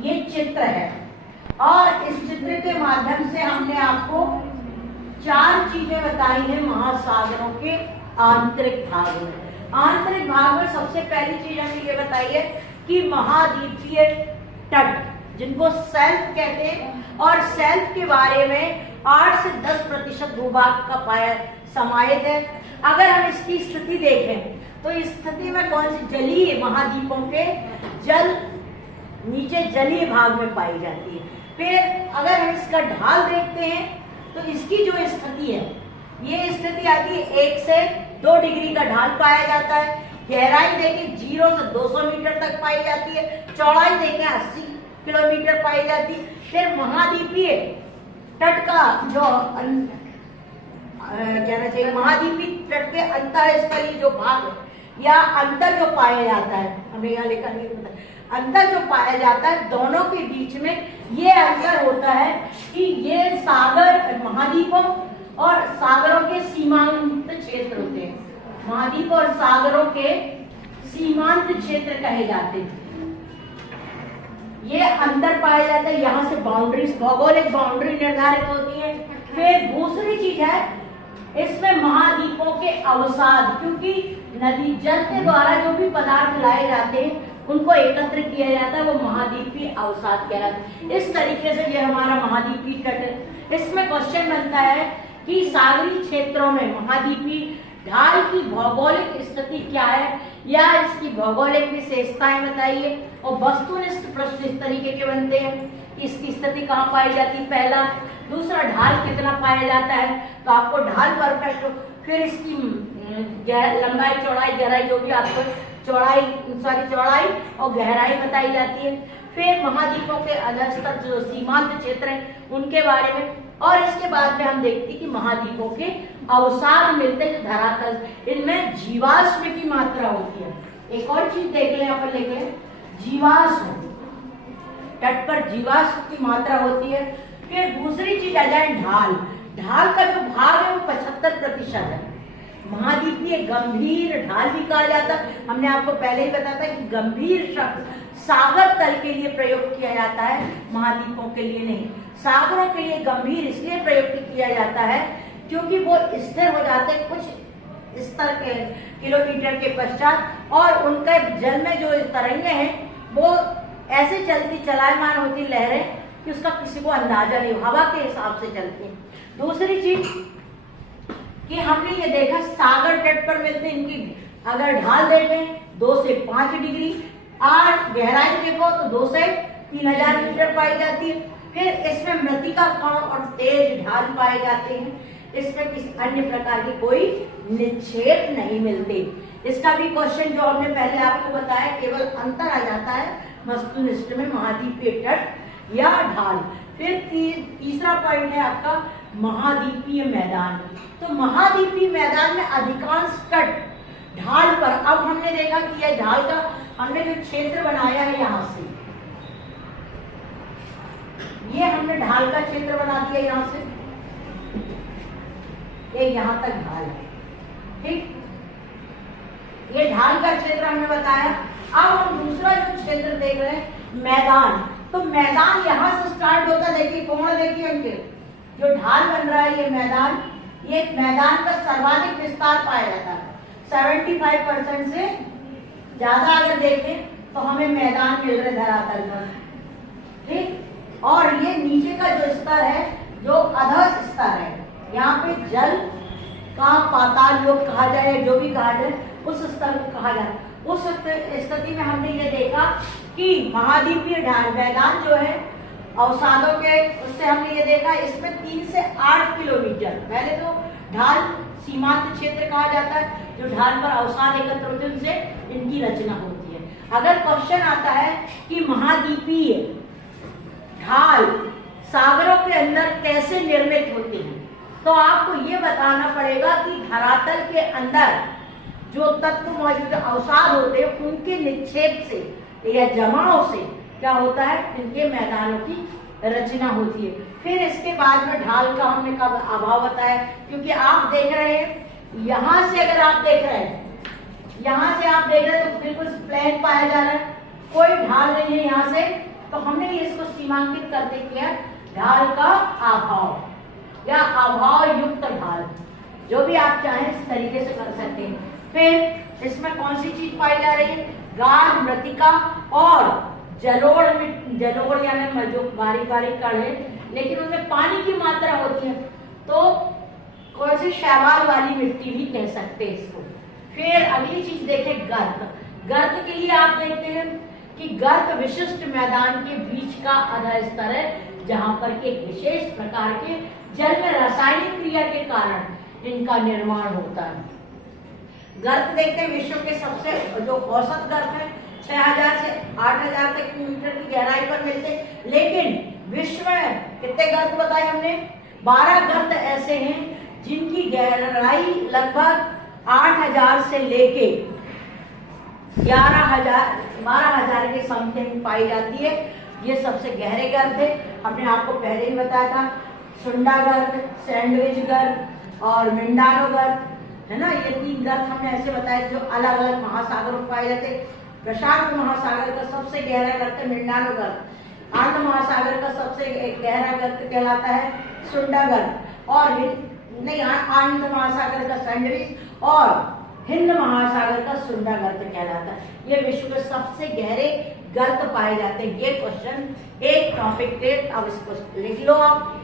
ये चित्र है और इस चित्र के माध्यम से हमने आपको 4 चीजें बताई हैं महासागरों के आंतरिक भाग में। आंतरिक भाग में सबसे पहली चीज हमने ये बताई है कि महाद्वीपीय तट, जिनको सेल्फ कहते हैं, और सेल्फ के बारे में 8 से 10% भूभाग का पाया समाहित है। अगर हम इसकी स्थिति देखें तो इस स्थिति में कौन सी जलीय महाद्वीपों के जल नीचे जलीय भाग में पाई जाती है। फिर अगर हम इसका ढाल देखते हैं तो इसकी जो स्थिति है, ये स्थिति आती है 1 से 2 डिग्री का ढाल पाया जाता है। गहराई देखें 0 से 200 मीटर तक पाई जाती है। चौड़ाई देखें 80 किलोमीटर पाई जाती है। फिर महाद्वीपीय तट का जो कहना चाहिए, महाद्वीपीय तट के अंतःस्थलीय जो भाग है या अंतर जो पाया जाता है, हमें यहाँ लिखा नहीं होता, अंतर जो पाया जाता है दोनों के बीच में ये अंतर होता है कि ये सागर महाद्वीपों और सागरों के सीमांत क्षेत्र होते हैं। महाद्वीप और सागरों के सीमांत क्षेत्र कहे जाते हैं। ये अंतर पाया जाता है, यहाँ से बाउंड्रीज, भौगोलिक बाउंड्री निर्धारित होती है। फिर दूसरी चीज है इसमें महाद्वीपों के अवसाद, क्योंकि नदी जल के द्वारा जो भी पदार्थ लाए जाते हैं उनको एकत्र किया जाता है, वो महाद्वीपीय अवसाद कहलाता है। इस तरीके से ये हमारा महाद्वीपीय तट है। इसमें क्वेश्चन बनता है कि सागरीय क्षेत्रों में महाद्वीपीय ढाल की भौगोलिक स्थिति क्या है या इसकी भौगोलिक विशेषताएं बताइए। और वस्तुनिष्ठ प्रश्न इस तरीके के बनते हैं कि इसकी स्थिति कहाँ पाई जाती है, पहला। दूसरा, ढाल कितना पाया जाता है, तो आपको ढाल परफेक्ट हो। फिर इसकी लंबाई, चौड़ाई, गहराई, जो भी आपको चौड़ाई और गहराई बताई जाती है। फिर महाद्वीपों के अधस्तर जो सीमांत क्षेत्र हैं उनके बारे में, और इसके बाद में हम देखते हैं कि महाद्वीपों के अवसाद मिलते हैं जो धरातल, इनमें जीवाश्म की मात्रा होती है। एक और चीज देख लें, अपन लिख लें जीवाश्म, तट पर जीवाश्म की मात्रा होती है। फिर दूसरी चीज आ जाए ढाल। ढाल का जो भाग है वो 75% है। महाद्वीपीय गंभीर ढाल भी कहा जाता है। हमने आपको पहले ही बताया था कि गंभीर शब्द सागर तल के लिए प्रयोग किया जाता है, महाद्वीपों के लिए नहीं। सागरों के लिए गंभीर इसलिए प्रयुक्त किया जाता है क्योंकि वो स्थिर हो जाते हैं कुछ स्तर के किलोमीटर के पश्चात, और उनके जल में जो तरंगे हैं वो ऐसे चलती, चलायमान होती लहरें कि उसका किसी को अंदाजा नहीं, हवा के हिसाब से चलती है। दूसरी चीज कि हमने ये देखा सागर तट पर मिलते इनकी अगर ढाल देखें 2 से 5 डिग्री, और गहराई देखो तो 2 से 3000 मीटर पाई जाती है। फिर इसमें मृत्तिका कण और तेज ढाल पाए जाते हैं। इसमें किसी अन्य प्रकार की कोई निक्षेप नहीं मिलते। इसका भी क्वेश्चन जो हमने पहले आपको बताया, केवल अंतर आ जाता है वस्तुनिष्ठ में महाद्वीपीय तट या ढाल। फिर तीसरा पॉइंट है आपका महाद्वीपीय मैदान। तो महाद्वीपीय मैदान में अधिकांश तट ढाल पर, अब हमने देखा कि यह ढाल का हमने जो क्षेत्र बनाया है, यहाँ से ये हमने ढाल का क्षेत्र बना दिया, यहाँ से ये यहाँ तक ढाल है, ठीक। ये ढाल का क्षेत्र हमने बताया। अब हम दूसरा जो क्षेत्र देख रहे हैं मैदान, तो मैदान यहाँ से स्टार्ट होता है। देखिए कोण, देखिए उनके जो ढाल बन रहा है, ये मैदान का सर्वाधिक विस्तार पाया जाता है। 75% से ज्यादा अगर देखें तो हमें मैदान मिल रहे धरातल पर, ठीक। और ये नीचे का जो स्तर है, जो अधः स्तर है, यहाँ पे जल का पाताल योग कहा जाए, जो भी कहा जाए, उस स्तर को कहा जाए। उस स्थिति में हमने ये देखा कि महाद्वीपीय ढाल मैदान जो है अवसादों के, उससे हमने ये देखा इसमें 3 से 8 किलोमीटर, पहले तो ढाल सीमांत क्षेत्र कहा जाता है, जो ढाल पर अवसाद एकत्र होते हैं, उनसे इनकी रचना होती है। अगर क्वेश्चन आता है कि महाद्वीपीय ढाल सागरों के अंदर कैसे निर्मित होते हैं, तो आपको ये बताना पड़ेगा कि धरातल के अंदर जो तत्व मौजूद अवसाद होते हैं, उनके निक्षेप से या जमाव से क्या होता है, इनके मैदानों की रचना होती है। फिर इसके बाद में ढाल का हमने कब अभाव बताया, क्योंकि आप देख रहे हैं यहां से, अगर आप देख रहे हैं यहां से आप देख रहे हैं तो बिल्कुल प्लेन पाया जा रहा है, कोई ढाल नहीं है यहाँ से तो हमने ये इसको सीमांकित करते किया ढाल का अभाव या अभाव युक्त ढाल, जो भी आप चाहें इस तरीके से कर सकते हैं। फिर इसमें कौन सी चीज पाई जा रही है? गाद, मृत्तिका और जलोढ़ यानी जो बारीक बारीक कण है लेकिन उनमें पानी की मात्रा होती है, तो कौन सी शैवाल वाली मिट्टी भी कह सकते हैं इसको। फिर अगली चीज देखें गर्त। गर्त के लिए आप देखते हैं कि गर्त विशिष्ट मैदान के बीच का आधा स्तर है जहां पर एक विशेष प्रकार के जल में रासायनिक क्रिया के कारण इनका निर्माण होता है। गर्त देखते हैं विश्व के सबसे जो औसत गर्त है 6000 से 8000 तक मीटर की गहराई पर मिलते हैं, लेकिन विश्व में कितने गर्त बताए हमने? 12 गर्त ऐसे हैं जिनकी गहराई लगभग 8000 से लेके 12,000 के समथिंग पाई जाती है। ये सबसे गहरे गर्त है। हमने आपको पहले ही बताया था सुंडा गर्त, सैंडविच गर्त और मिंडानो गर्त, है ना। ये 3 गर्त हमने ऐसे बताए जो अलग अलग महासागरों में पाए जाते। प्रशांत महासागर का सबसे गहरा गर्त है मिंडानो गर्त। आंध्र महासागर का सबसे गहरा गर्त कहलाता है सुंडा गर्त, और आनंद महासागर का सैंडविच और हिंद महासागर का सुंडा गर्त कहलाता है। ये विश्व के सबसे गहरे गर्त पाए जाते हैं। ये क्वेश्चन एक टॉपिक थे, अब इसको लिख लो आप।